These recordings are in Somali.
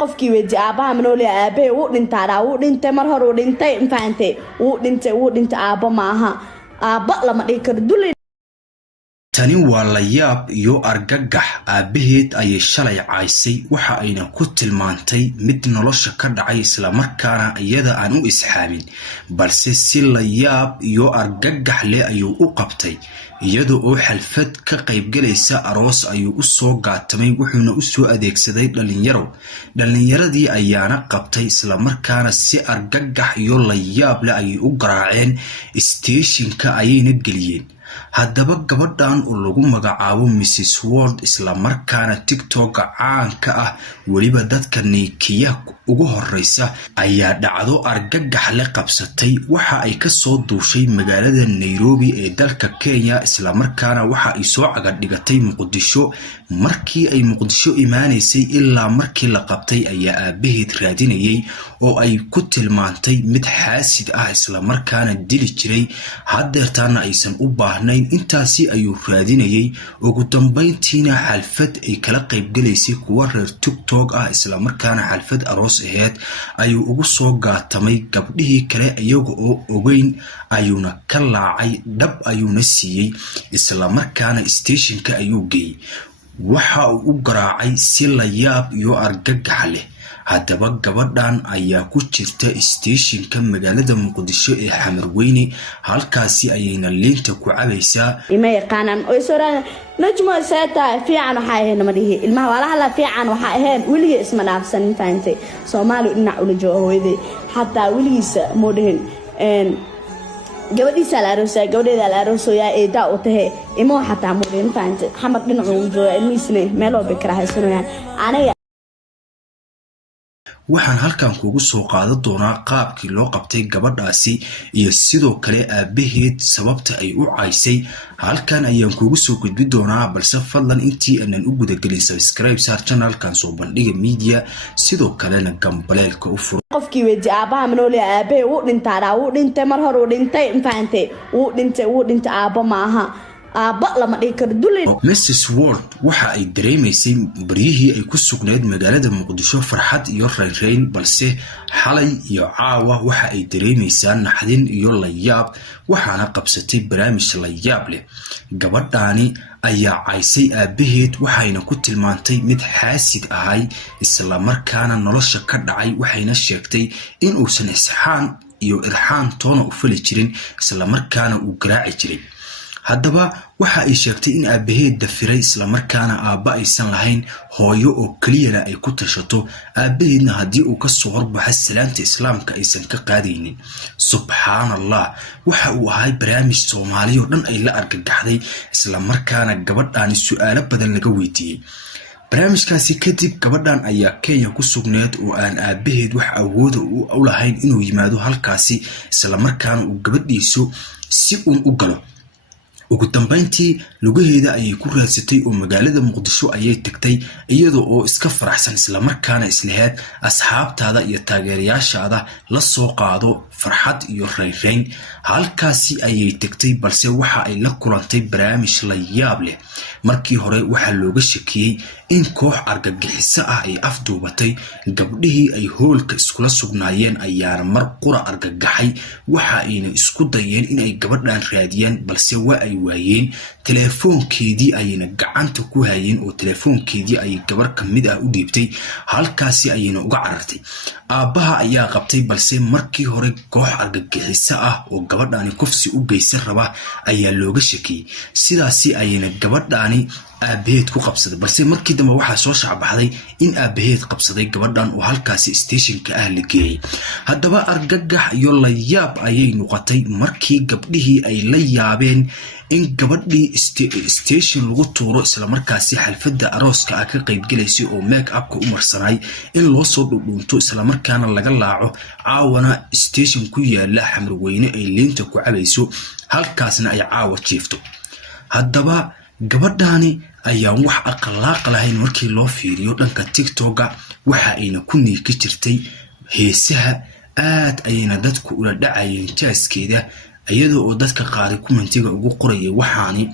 qofkii weji aabaha manooli aabe uu dhintay mar hore uu dhintay infaantay uu dhintay aaba maaha aaba lama dhigi karo dulay tani waa la yaab iyo argagax aabaheed ay shalay caysay waxa ayna ku tilmaantay mid nolosha ka dhacay isla markaana iyada aan u isxaamin balse si la yaab iyo argagax leh ayuu u qabtay iyada oo xalfad ka qayb galaysa aroos ayuu u soo gaatamay wuxuuna u soo adeegsaday dhalinyaradii ayaana qabtay isla markaana si argagax iyo la yaab leh ay u garaaceen station-ka ayayna geliyeen haddaba gabadhan oo lagu magacaabo Mrs World isla markaana TikTok caanka ah waliba dadka nikiya ugu horeysa ayaa dhacdo argagax la qabsatay waxa ay ka soo duushay magaalada Nairobi ee dalka Kenya isla markaana waxa ay soo caga dhigatay Muqdisho markii ay Muqdisho iimaaneysay ilaa markii la qabtay ayaa aabaheed raadinayay oo ay ku tilmaantay mid xaasid ah isla markaana dili jiray hadeertaana aysan u baahnayn intaasi ayuu raadinayay ugu dambeyntiina xalfad ay kala qayb galaysay kuwa reer TikTok ah isla markaana xalfad aroos aheed ayuu ugu soo gaatamay gabdhihii kale iyaga oo ogeyn ayuuna ka laacay dhab ayuuna siiyay isla markaana station-ka ayuu geeyay waxa uu u garaacay si la yaab iyo argagax leh haddaba gabadhan ayaa ku jirta station-ka magaalada Muqdisho ee Xamarweyne halkaasi ayayna liinta ku cabaysaa ima yaqaanan oo sooraan najmo saata fiican waxa ahayn madihi ilmaha walaha la fiican waxa ahayn wiliga isma dhaafsan faantay Soomaali dhinac ula joohooyday hatta wiligiisa moodeen gabadhiisa la aroosay gabadheeda la aroosaya ee daa u tahay imo hatta moodeen faantay xamar dhinac uu jooga ilmiisna meel oo bikrahaysanayaan aniga waxaan halkan kugu soo qaado doonaa qaabkii loo qabtay gabadhaasi iyo sidoo kale aabaheed sababta ay u caysay halkan ayaan kugu soo gudbi doonaa balse fadlan intii aanan u guda galin subscribe saar channelkan soo bandhiga media sidoo kalena gambaleelka u furo qofkii weji aabaha manooli aabe uu dhintay mar hore uu dhintay infaantay uu dhintay aaba maaha aaba lama dhigi karo dulay Mrs World waxa ay dareemaysay bariyihii ay ku sugnayd magaalada Muqdisho farxad iyo rayn balse xalay iyo caawa waxa ay dareemaysaa naxdin iyo la yaab waxaana qabsatay barnaamij la yaab leh gabadhaani ayaa caysay aabaheed waxayna ku tilmaantay mid xaasid ahay isla markaana nolosha ka dhacay waxayna sheegtay in uusan isxaan iyo irxaan toona u fali jirin isla markaana uu garaaci jiray haddaba waxa ay sheegtay in aabaheed dafiray isla markaana aaba aysan lahayn hooyo oo kaliya ay ku tashato aabaheedna hadii uu ka soo horbaxay salaanta islaamka aysan ka qaadaynin subhanallah waxa uu ahay barnaamij Soomaaliyo dhan ay la argagaxday isla markaana gabadhaani su'aalo badan laga weydiiyay barnaamijkaasi kadib gabadhan ayaa Kenya ku sugneed oo aan aabaheed wax awood u lahayn inuu yimaado halkaasi isla markaana uu gabadhiisu si u galo ugu dambeyntii lugaheeda ayay ku raadsatay oo magaalada Muqdisho ayay tagtay iyadoo oo iska faraxsan isla markaana islahayd asxaabtaada iyo taageerayaashaada la soo qaado farxad iyo rayn halkaasi ayay tagtay balse waxa ay la kulantay barnaamij la yaab leh markii hore waxa looga shakiyay in koox argagixisa ah ay afduubatay gabdhihii ay hoolka iskula sugnaayeen ayaana mar qura argagaxay waxa ayna isku dayeen in ay gabadhan raadiyaan balse waa ay waayeen telefoonkeedii ayayna gacanta ku hayeen oo telefoonkeedii ay gabar kamid ah u dhiibtay halkaasi ayayna uga carartay aabaha ayaa qabtay balse markii hore koox argagixisa ah oo gabadhaani kufsi u geysan raba ayaa looga shakiyay sidaasi ayayna gabadhaani aabaheed ku qabsaday balse markii dambe waxa soo shacbaxday in aabaheed qabsaday gabadhan oo halkaasi station-ka ah la geeyay haddaba argagax iyo la yaab ayay noqotay markii gabdhihii ay la yaabeen in gabadhii station lagu tuuro isla markaasi xalfada arooska ah ka qayb galaysay oo make up-ka u marsanay in loo soo dhudhunto isla markaana laga laaco caawana station ku yaala Xamarweyne ay liinta ku cabayso halkaasna ay caawa jiifto haddaba gabadhaani ayaa wax aqlaaq lahayn markii loo fiiriyo dhanka TikTok waxa ayna ku niiki jirtay heesaha aad ayna dadku ula dhacayeen jaaskeeda iyadoo oo dadka qaari commentiga ugu qorayay waxaani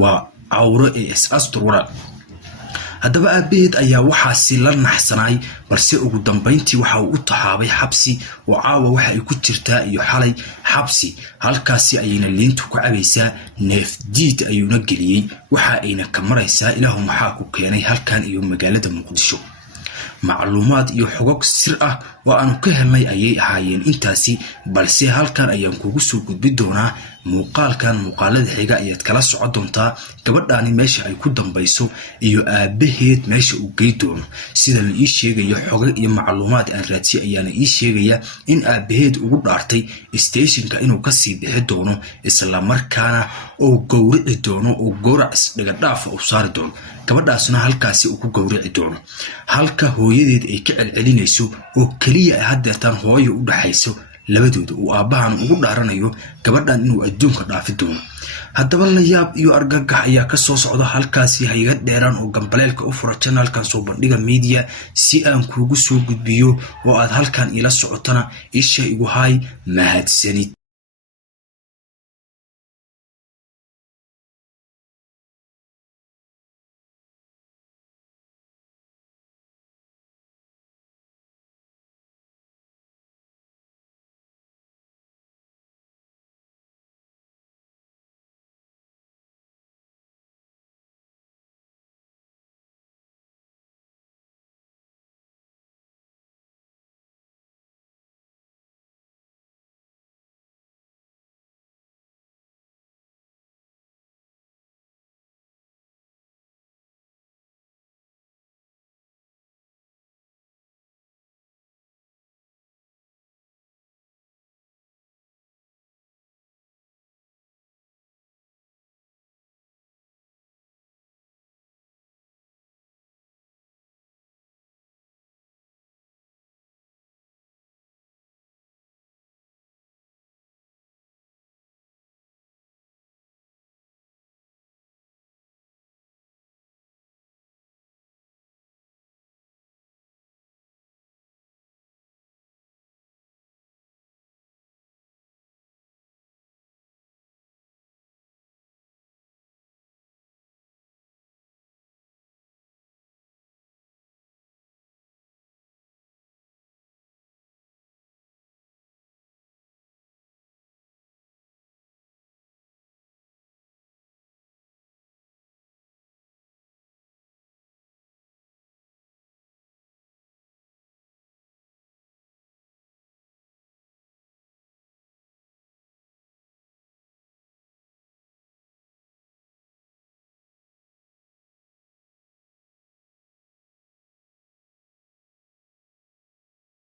waa awro ee asturwara haddaba aabaheed ayaa waxaasi la naxsanay balse ugu dambeyntii waxa uu u taxaabay xabsi oo caawa waxa ay ku jirtaa iyo xalay xabsi halkaasi ayayna liintu ku cabaysaa neef diid ayuuna geliyey waxa ayna ka maraysaa ilaahu maxaa ku keenay halkan iyo magaalada muqdisho macluumaad iyo xogog sir ah oo aan ka helnay ayay ahaayeen intaasi balse halkan ayaan kugu soo gudbi doonaa muuqaalada xiga ayaad kala socon doontaa gabadhaani meesha ay ku dambayso iyo aabaheed meesha uu geey doono sida la ii sheegayo xogag iyo macluumaad aan raadsi ayaana ii sheegaya in aabaheed ugu dhaartay stationka inuu ka sii bixi doono isla markaana oo gowrici doono oo gowrac isdhiga dhaaf u saari doono gabadhaasna halkaasi uu ku gowrici doono halka hooyadeed ay ka celcelinayso oo kaliya ay hadeertaan hooyo u dhaxayso labadooda uu aabahan ugu dhaaranayo gabadhan inuu adduunka dhaafi doono haddaba la yaab iyo argagax ayaa ka soo socda halkaasi hayga dheeraan oo gambaleelka u fura channelkan soo bandhiga media si aan kuugu soo gudbiyo oo aad halkan ila socotana isha igu hay mahadsanid